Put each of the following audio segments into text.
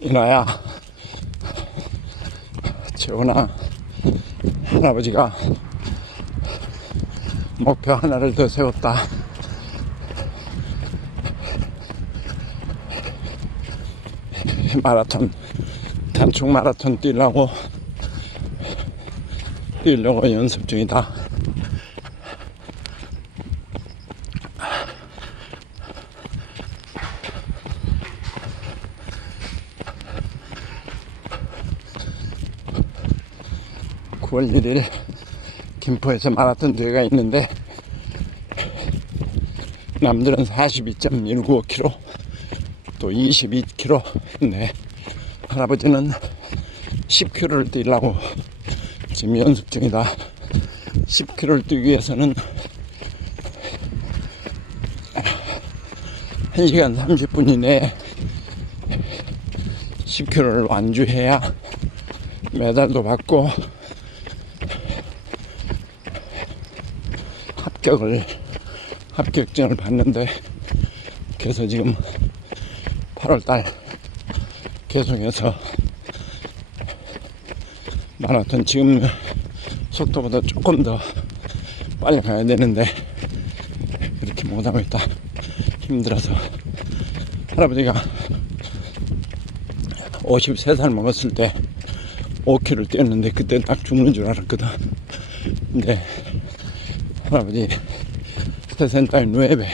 이나야 재훈아 할아버지가 목표 하나를 더 세웠다. 마라톤 단축 마라톤 뛰려고 뛰려고 연습 중이다 구월 1일 김포에서 마라톤 대회가 있는데 남들은 42.195km 또 22km 했네. 할아버지는 10km를 뛰려고 지금 연습 중이다. 10km를 뛰기 위해서는 1시간 30분 이내에 10km를 완주해야 메달도 받고 합격을 합격증을 받는데 그래서 지금 8월달 계속해서 마라톤 지금 속도보다 조금 더 빨리 가야 되는데 그렇게 못하고 있다. 힘들어서. 할아버지가 53살 먹었을 때 5km 뛰었는데 그때 딱 죽는 줄 알았거든. 근데 69.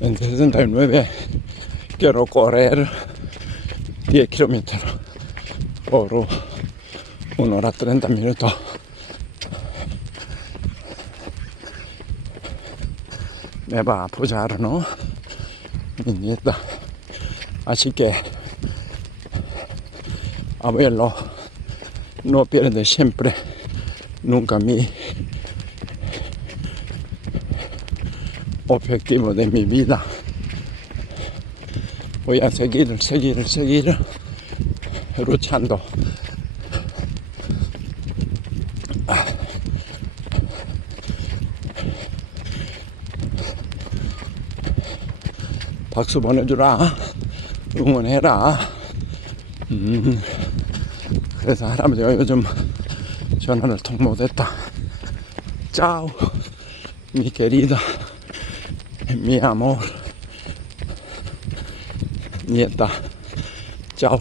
En 69 quiero correr 10 kilómetros por 1 hora 30 minutos. Me va a apoyar, ¿no? Mi nieta. Así que, abuelo, no pierde siempre, nunca mi objetivo de mi vida. Voy a seguir, seguir. 아. 박수 보내주라. 응원해라. 음, 그래서 할아버지가 요즘 전화를 통 못했다. 짜오, querida. Mi amor, nieta. Chao.